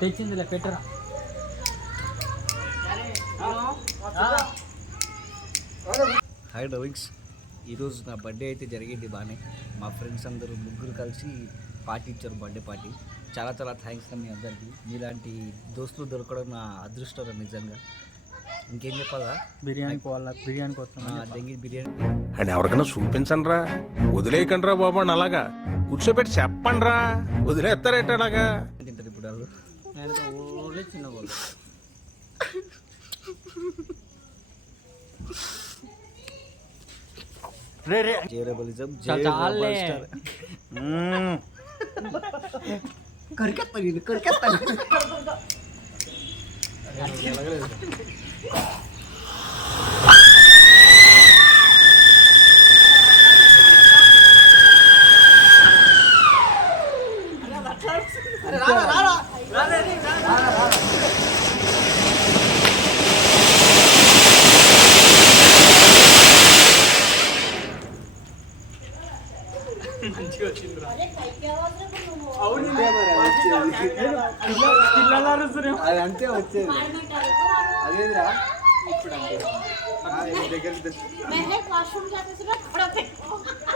తెచ్చిందిలే పెట్టరా. Hi darlings, ఈరోజు నా బర్త్డే అయితే జరిగింది బాగానే. మా ఫ్రెండ్స్ అందరూ ముగ్గురు కలిసి పార్టీ ఇచ్చారు, బర్త్డే పార్టీ. చాలా చాలా థ్యాంక్స్ మీ అందరికీ. మీలాంటి దోస్తులు దొరకడం నా అదృష్టం నిజంగా. ఇంకేం చెప్పాలా, బిర్యానీ కోసం దెంగి బిర్యానీ అని ఎవరికైనా చూపించండి రా, వదిలేయకండి రా బాబు అని అలాగా కూర్చోబెట్టి చెప్పండి రా, వదిలేస్తారేట అలాగా తింటారు ఇప్పుడు వాళ్ళు. ఓన్లీ చిన్న వాళ్ళు. జేరబలిజం అది అంతే వచ్చేది. అదేదిరా ఇప్పుడు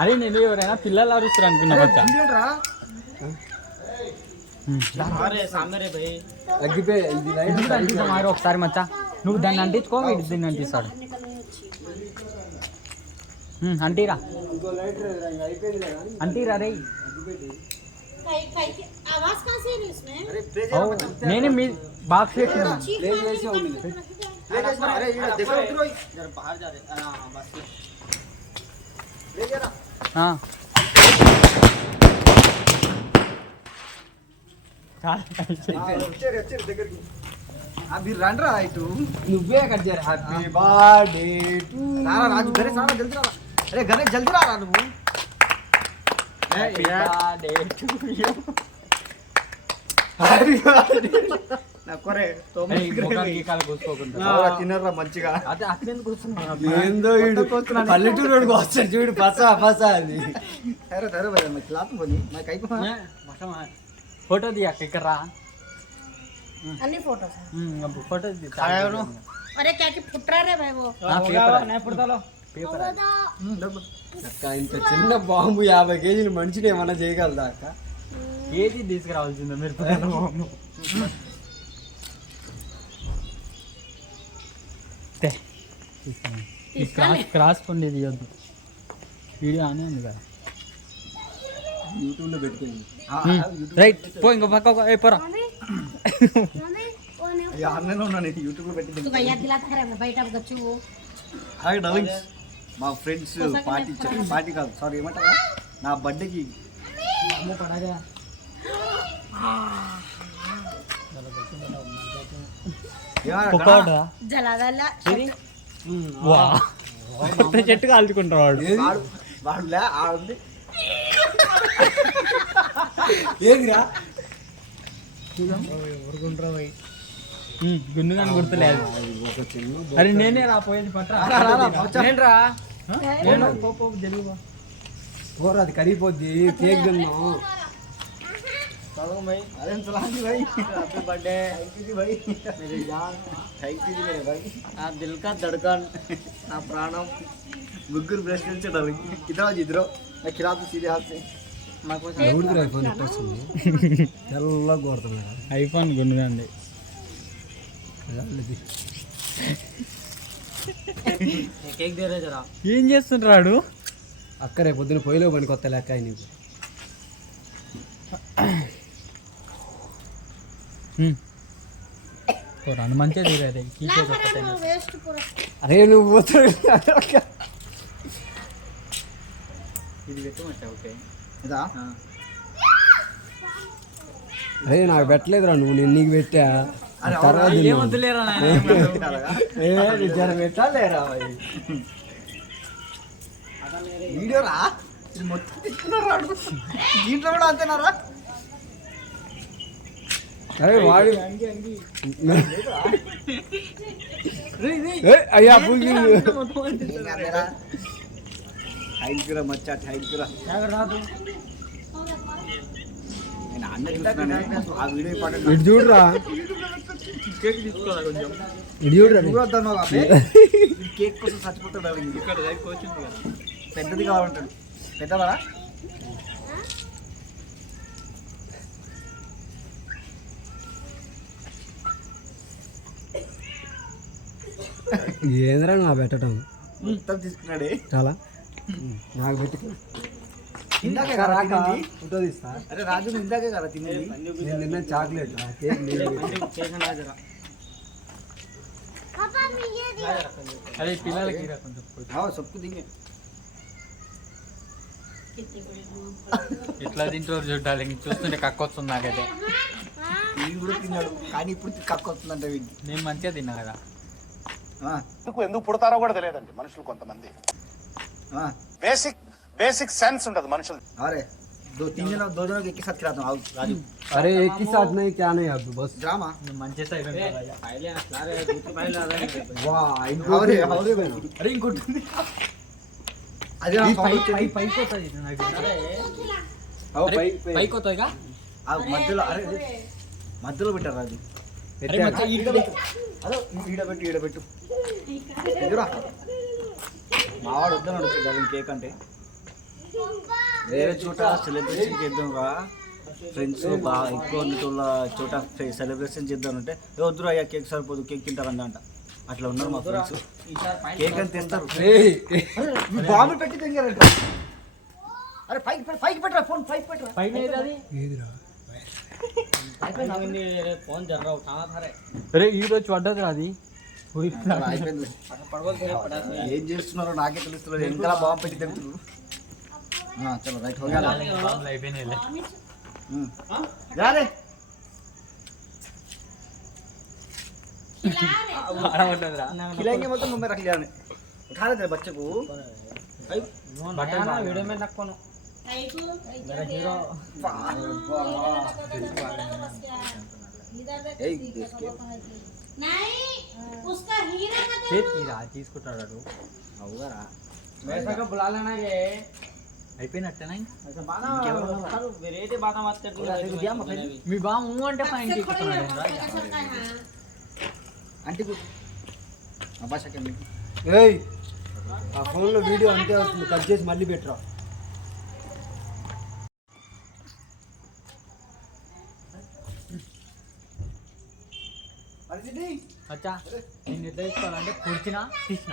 అరే నేను ఎవరైనా పిల్లలు అరుస్తారు అనుకున్నా. ఒకసారి మచ్చా నువ్వు దాన్ని అంటించుకో, వీడి దీన్ని అంటిస్తాడు. అంటీరా అంటీరా రే. నేనే మీ బాక్స్ పెట్టినా. మీరు రండిరా ఇటు, నువ్వే కట్ చేయరా. హ్యాపీ బర్త్డే టు రాజు గణేష్, రారా జల్దీ రారా. అరే గణేష్ జల్దీ రారా నువ్వు. తినరా మంచిగా. పల్లెటూరు వస్తాడు చూడు, పసా పసా అని. క్లాత్ పోనీ ఫోటో దియా ఇక్కడ రా. अन्नी फोटो फोटो अरे क्या की फुट रहा रे भाई वो పేపర్. ఇంత చిన్న బాంబు 50 కేజీలు మనిషిని ఏమన్నా చేయగలదా అక్క? కేజీ తీసుకురావాల్సిందా మీరు? క్రాస్ పండేది ఇవ్వద్దు, వీడియో ఆనే ఉంది కదా. యూట్యూబ్లో పెట్టుకుంది రైట్. పో ఇంకో పక్క పోరా. యూట్యూబ్లో పెట్టి. तू भैया दिलाता है ना बैठ अब गच्चू वो. హాయ్ డార్లింగ్స్, మా ఫ్రెండ్స్ పార్టీ ఇచ్చారు. పార్టీ కాదు సారీ, ఏమంటారా, నా బర్త్డేకి जला दला చెట్టు కాల్చుకుంటారు వాడు. వాడులే ఆడుంది. ఏదిరా గుండు కానీ గుర్తులేదు. అరే నేనే రా పోయేది, పట్టరా. పోరా, అది కరిగిపోద్ది. కేక్ తిన్నాం. దిల్ కా ధడ్కన్, నా ప్రాణం. ముగ్గురు బ్రష్ నుంచాడు. ఇద్దరు ఖిలాఫ్ సీదే హాత్ సే. ఐఫోన్ గుండుదండి. ఏం చేస్తుంటాడు అక్క? రేపు పొద్దున పొయ్యిలో పని కొత్త లెక్క నీకు. రెండు మంచిగా తీరారు. वेस्ट पूरा అరే నువ్వు ఇది పెట్టమంటా. ఓకే ఇదా? అరే నాకు పెట్టలేదురా నువ్వు, నేను నీకు పెట్టా. ఏమొద్దులేరా పెట్టాలేరా వీడియో రా. మొత్తం తీసుకున్నారా దీంట్లో కూడా అంతేనారా? అరే వాడి అయ్యా టైల్ మచ్చా టైల్ అన్న చూస్తున్నానే ఆ వీడియో ఇంపార్టెంట్. ఇటు చూడరా, కేక్ తీసుకోవాలి కొంచెం. ఇటు చూడరా. చూడొద్దన్నావు కాబట్టి కేక్ కోసం చచ్చిపోతాడు. అది ఇక్కడ లైఫ్ వచ్చింది కదా. పెద్దది కావాలంటాడు. పెద్దవాడా? ఏంద్రా నా పెట్టడం మొత్తం తీసుకున్నాడే. చాలా నాకు పెట్టుకో. ఇందాకే కదా తినింది? ఫోటో తీస్తా. అరే రాజు నువ్వు ఇందాకే కదా తినేది. నేను నిన్న చాక్లెట్ కేక్ నేను అదే పిల్లలకి ఇరా కొంచెం. సొప్పు తినే ఎట్లా తింటారు చూడాలి. చూస్తుంటే కక్క వస్తుంది నాకైతే. వీడు కూడా తిన్నాడు కానీ ఇప్పుడు కక్క వస్తుందంట వీడికి. నేను మంచిగా తిన్నా కదా. ఎందుకు పుడతారో కూడా తెలియదండి మనుషులు కొంతమంది. బేసిక్ సెన్స్ ఉండదు మనుషులు. అరే तीन जन दो जनों के एक साथ खिलाता हूँ राजू। अरे एक ही साथ नहीं, क्या नहीं अब बस ड्रामा మంచి సైడ్ वाह अरे अरे इंकोटी అదే పైకి వస్తుంది పైకి వస్తుందిగా. మధ్యలో అరే మధ్యలో పెట్టారు రాజు. అదే ఈడబెట్టు ఎదురా మావాడు వద్దన్నాడు కేక్ అంటే. వేరే చోట సెలబ్రేషన్ చేద్దాం రా ఫ్రెండ్స్ బాగా ఎక్కువ ఉన్నట్ల చోట సెలబ్రేషన్ చేద్దాం అంటే వద్దురు అయ్యా కేక్ సరిపోదు కేక్ తింటారని అంట. అట్లా ఉన్నారు మా ఫ్రెండ్స్. కేక్ అని తెస్తారు బాంబు పెట్టి తింగారంట. అరే పైకి పెట్టరా ఫోన్ పైకి పెట్టరా. అరే ఈరోజు పడ్డది అది. ఏం చేస్తున్నారో నాకే తెలుస్తున్నారు. ఎంత బాంబు పెట్టి తింటున్నారు. चलो राइट हो गया जा रे खिलाएंगे मतलब मुंह में रख लिया उठा रहे थे बच्चे को वीडियो में रखो ना తీసుకుంటాడు. बुला लेना ये అయిపోయినట్టేనా? మీ మీ బా అంటే పైన ఎక్కుతున్నాడు. అంటే ఏయ్ ఆ ఫోన్లో వీడియో అంతే వస్తుంది, కట్ చేసి మళ్ళీ పెట్టరా. అచ్చా నేను నిర్ణయించుకోవాలంటే పొడిచినా తీసిన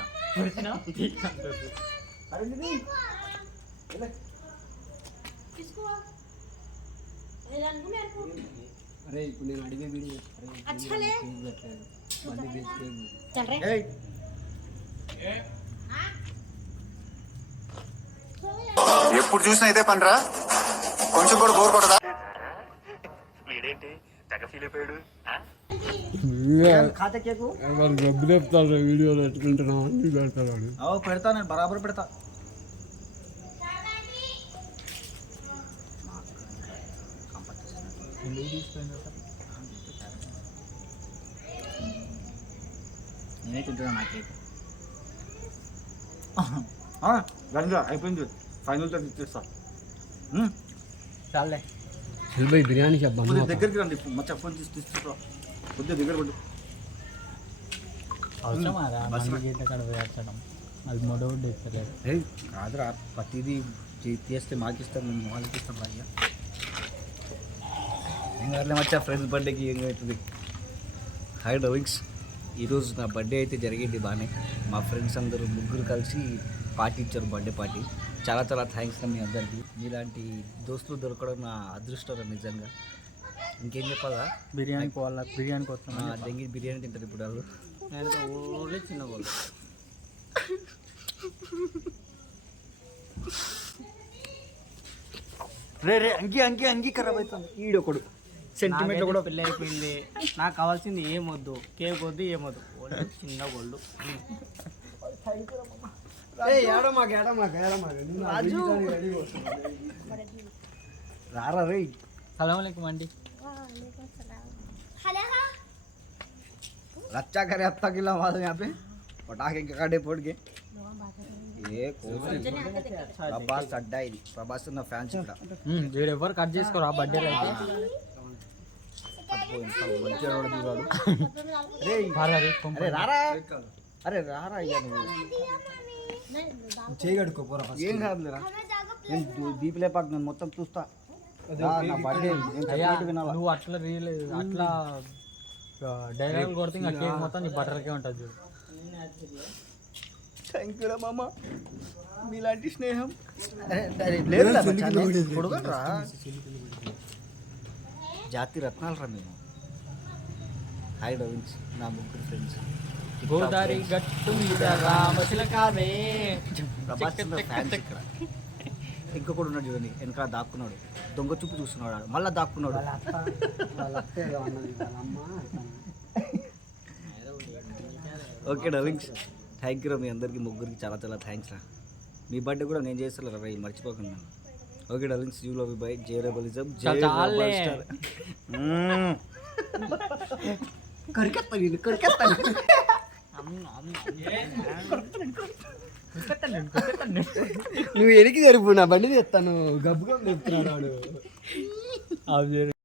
అరే ఇప్పుడు నేను అడిగే వీడియో మళ్ళీ ఎప్పుడు చూసినా ఇదే పనిరా కొంచెం కూడా బోర్ కొడదా. వీడేంటి తెగ ఫీల్ అయిపోయాడు. ఖాతా కేకు గబ్బు చెప్తాడు వీడియోలో ఎట్టుకుంటున్నావు అని పెడతాడు. పెడతా నేను బరాబర్ పెడతా. నేనే తింటున్నా నా కేక్. రంగా అయిపోయింది ఫైనల్తో ఇచ్చేస్తా. చాలే భాయ్ బిర్యానీ చెప్పా దగ్గరికి రండి మచ్చ ఫోన్ తీసుకుంటా కొద్దిగా దగ్గర పడు. అవసరమారా గేట్ల కాడ వేర్చడం అది మొదటి ఇస్తలేదు. కాదురా ప్రతిదీ చేస్తే మాకు ఇస్తారు మేము వాళ్ళకి ఇస్తాం అయ్యా. ఏం కాదులే మచ్చా ఫ్రెండ్స్ బర్త్డేకి ఏం అవుతుంది. హాయ్ డవింగ్స్, ఈరోజు నా బర్త్డే అయితే జరిగింది బాగానే. మా ఫ్రెండ్స్ అందరూ ముగ్గురు కలిసి పార్టీ ఇచ్చారు, బర్త్డే పార్టీ. చాలా చాలా థ్యాంక్స్ మీ అందరికీ. మీలాంటి దోస్తులు దొరకడం నా అదృష్టం నిజంగా. ఇంకేం చెప్పాలా, బిర్యానీ పోవాలా, బిర్యానీ కోసం దెంగి బిర్యానీ తింటారు ఇప్పుడు వాళ్ళు. ఓన్లీ చిన్న వాళ్ళు రే అంగి ఖరాబ్ అవుతుంది. ఈడొకడు సెంటిమెంట్ కూడా పెళ్ళి అయిపోయింది. నాకు కావాల్సింది ఏమొద్దు, కేక్ వద్దు, ఏమొద్దు, చిన్న గోల్డ్. రారా రే. సలాంకం అండి. रच्चा करे अब तक गिला वहाँ से यहाँ पे पटाखे के काटे फोड़ के ఏ కోసి ప్రభాస్ అడ్డా ఇది. ప్రభాస్ నా ఫ్యాన్స్ ఇక్కడ. వీడు ఎవరు కట్ చేసుకోరు ఆ బర్త్డే అయితే అబ్బో, ఎంత మంచిగా వాడు దిగాడు. అరే రారా అరే రారా అయ్యా నువ్వు చేయగడుకో పోరా ఏం కాదులేరా. నేను దీపిలే పాటు నేను మొత్తం చూస్తా. రా, నా బర్త్డే నేను అయ్యా చెప్పినట్టు వినాలా. నువ్వు అట్లా అట్లా డైలాగ్ కొడితే ఇంకా కేక్ మొత్తం నీ బట్టలకే ఉంటుంది చూడు. థ్యాంక్ యూ రా మామ, మీలాంటి స్నేహం. లేదు కొడుకురా, జాతి రత్నాలు రా మేము. హాయ్ డవిన్స్, నా ముగ్గురు ఫ్రెండ్స్. గోదావరి గట్టు మీద రామచిలకావే. ప్రభాస్ ఫ్యాన్స్ ఇక్కడ. ఇంకొకడు ఉన్నాడు చూడండి, వెనకాల దాక్కున్నాడు, దొంగ చూపు చూస్తున్నాడు, మళ్ళీ దాక్కున్నాడు. ఓకే డవిన్స్, థ్యాంక్ యూ రా మీ అందరికి ముగ్గురికి చాలా చాలా థ్యాంక్స్ రా. మీ బర్త్డే కూడా నేను చేస్తాను రా, మర్చిపోకుండా. Okay darlings, you love you bye జే రెబలిజం, జే రెబల్ స్టార్. నువ్వు ఎనికి జరిపి నా బండి తెస్తాను, గబ్బు గబ్బు చెప్తున్నాడు వాడు.